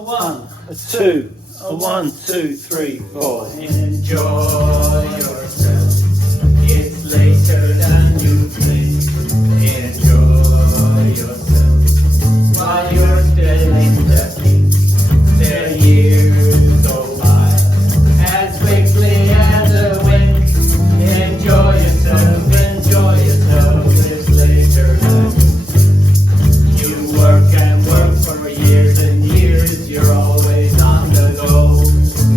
A one, a two, a 1, 2, 3, 4. Enjoy yourself. It's later than you think. Enjoy yourself while you're still in the heat. The years go by as quickly as a wink. Enjoy yourself, enjoy yourself. It's later than you think. You work and work for years and years. You're always on the go.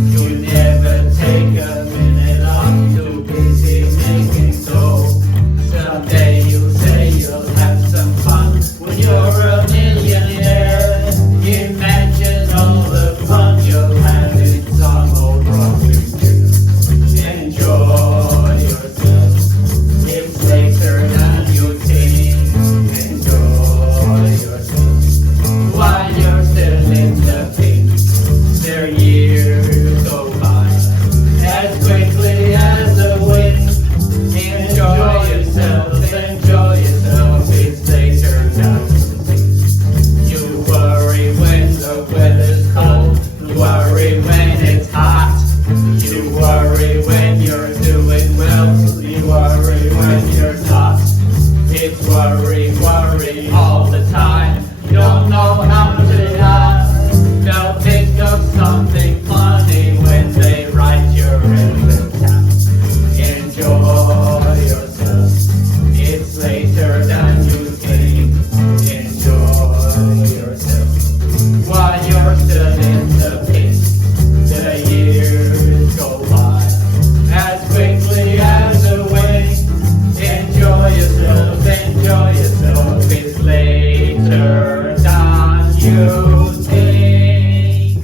You never take a minute off, too busy making dough. Someday you'll say you'll have some fun when you're a millionaire. Imagine all the fun you'll have in some old rocking chair. Enjoy yourself, it's later than you think. Enjoy yourself while you're still in the pink. Their years go by as quickly as a wink. Enjoy yourself, enjoy yourself. It's later than you think. You worry when the weather's cold. You worry when it's hot. You worry when you're doing well. You worry when you're not. It's worry, worry all the time. You don't know how to lie. They'll think of something funny when they write your endless down. Enjoy yourself. It's later than you think. Enjoy yourself while you're still in the pink. The years go by as quickly as a wink. Enjoy yourself, enjoy yourself. It's later than you think.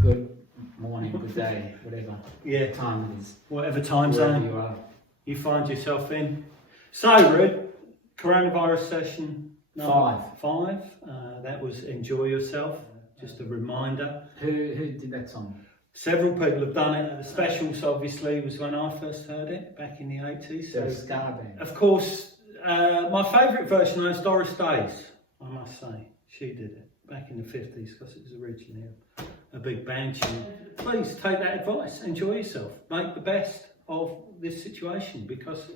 Good morning, good day, whatever Yeah, time it is, whatever time wherever zone you are. you find yourself in. So, Rude, coronavirus session number 5. That was Enjoy Yourself. Just a reminder. Who did that song? Several people have done it. The Specials, obviously, was when I first heard it back in the 80s. The So, Scar Band. of course, my favourite version is Doris Day's, I must say. She did it back in the 50s because it was originally a big band tune. Please take that advice. Enjoy yourself. Make the best of this situation because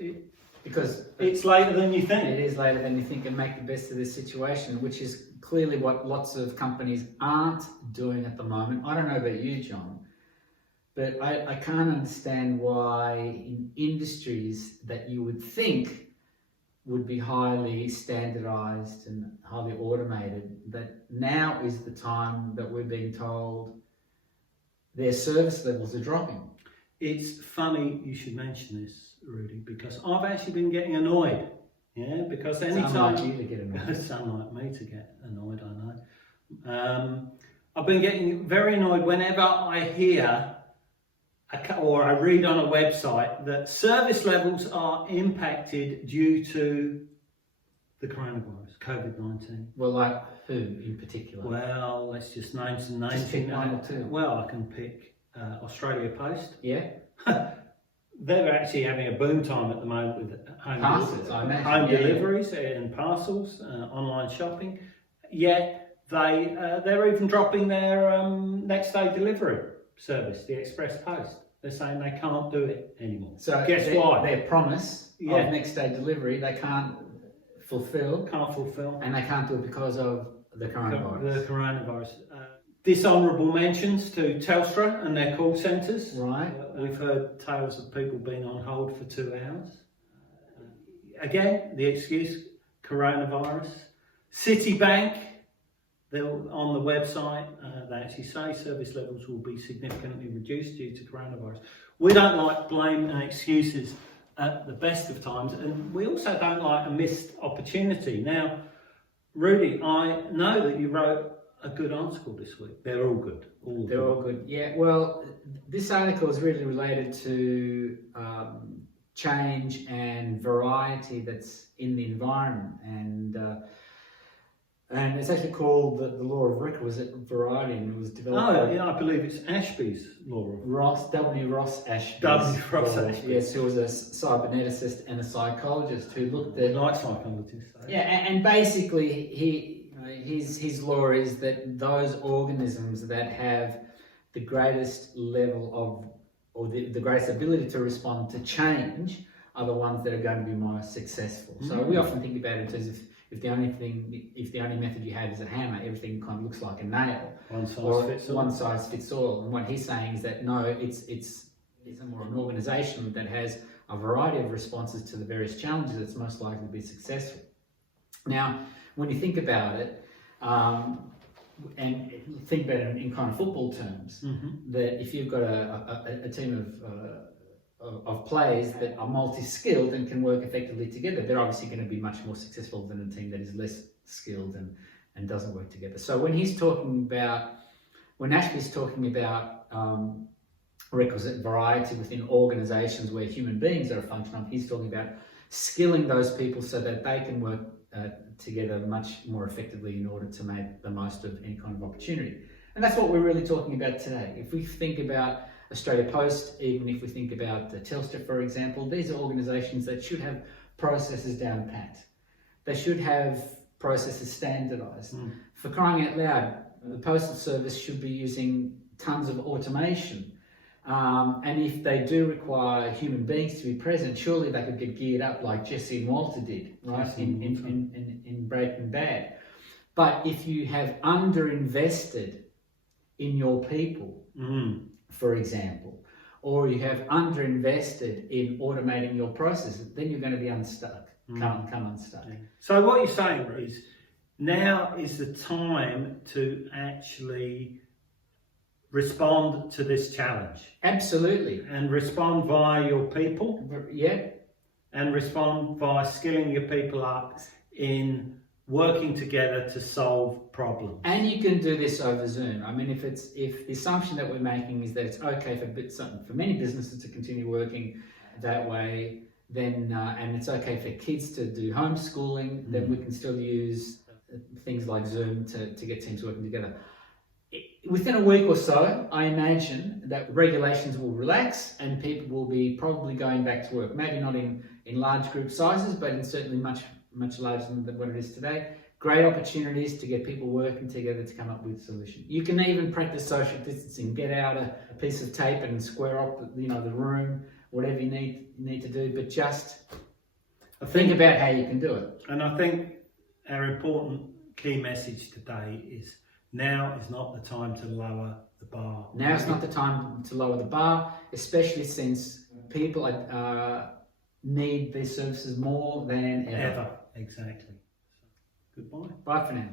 Because it's later than you it think. is later than you think, and make the best of this situation, which is clearly what lots of companies aren't doing at the moment. I don't know about you, John, but I can't understand why in industries that you would think would be highly standardized and highly automated, that now is the time that we're being told their service levels are dropping. It's funny you should mention this, Rudy, because I've actually been getting annoyed. Yeah, because It's anytime unlike you to get annoyed. it's unlike me to get annoyed, I know. I've been getting very annoyed whenever I hear or I read on a website that service levels are impacted due to the coronavirus, COVID-19. Well, like who in particular? Well, let's just name some names. Just pick one or two. Well, I can pick Australia Post. Yeah? They're actually having a boom time at the moment with Parcels, I imagine. home Yeah, deliveries and parcels, online shopping. Yet they're even dropping their next day delivery service, the Express Post. They're saying they can't do it anymore. So guess why? Their promise Yeah. of next day delivery, they can't fulfill, Can't fulfil and they can't do it because of the coronavirus. the coronavirus. Dishonourable mentions to Telstra and their call centres. Right. We've heard tales of people being on hold for 2 hours. Again, the excuse, coronavirus. Citibank, on the website, they actually say service levels will be significantly reduced due to coronavirus. We don't like blame and excuses at the best of times, and we also don't like a missed opportunity. Now, Rudy, I know that you wrote a good article this week. They're all good. They're all good. Yeah, well, this article is really related to change and variety that's in the environment, and it's actually called the Law of Variety, and it was developed by I believe it's Ashby's law. W. Ross Ashby. W. Ross Ashby. Yes, who was a cyberneticist and a psychologist who looked They at... like psychologists. Yeah, and basically his law is that those organisms that have the greatest level of, or the greatest ability to respond to change, are the ones that are going to be most successful. So we often think about it in terms of if the only method you have is a hammer, everything kind of looks like a nail. One size Or fits all. one size fits all. And what he's saying is that no, it's more an organisation that has a variety of responses to the various challenges that's most likely to be successful. Now, when you think about it, and think about it in kind of football terms, that if you've got a team of players that are multi-skilled and can work effectively together, they're obviously going to be much more successful than a team that is less skilled and doesn't work together. So when Ashley's talking about requisite variety within organisations where human beings are a function of, he's talking about skilling those people so that they can work together much more effectively in order to make the most of any kind of opportunity. And that's what we're really talking about today. If we think about Australia Post, even if we think about Telstra, for example, these are organisations that should have processes down pat. They should have processes standardised. For crying out loud, the postal service should be using tons of automation. And if they do require human beings to be present, surely they could get geared up like Jesse and Walter did, right, in Breaking Bad. But if you have underinvested in your people, for example, or you have underinvested in automating your processes, then you're going to be unstuck, come unstuck. So what you're saying is, now is the time to actually respond to this challenge. Absolutely. And respond via your people. Yeah. And respond by skilling your people up in working together to solve problems. And you can do this over Zoom. I mean, if the assumption that we're making is that it's okay for many businesses to continue working that way, then and it's okay for kids to do homeschooling, then we can still use things like Zoom to get teams working together. Within a week or so, I imagine that regulations will relax and people will be probably going back to work. Maybe not in large group sizes, but in certainly much larger than what it is today. Great opportunities to get people working together to come up with a solution. You can even practice social distancing. Get out a piece of tape and square up, the room, whatever you need to do. But just think about how you can do it. And I think our important key message today is, now is not the time to lower the bar. Now is not the time to lower the bar, especially since people need these services more than ever. Exactly. Goodbye. Bye for now.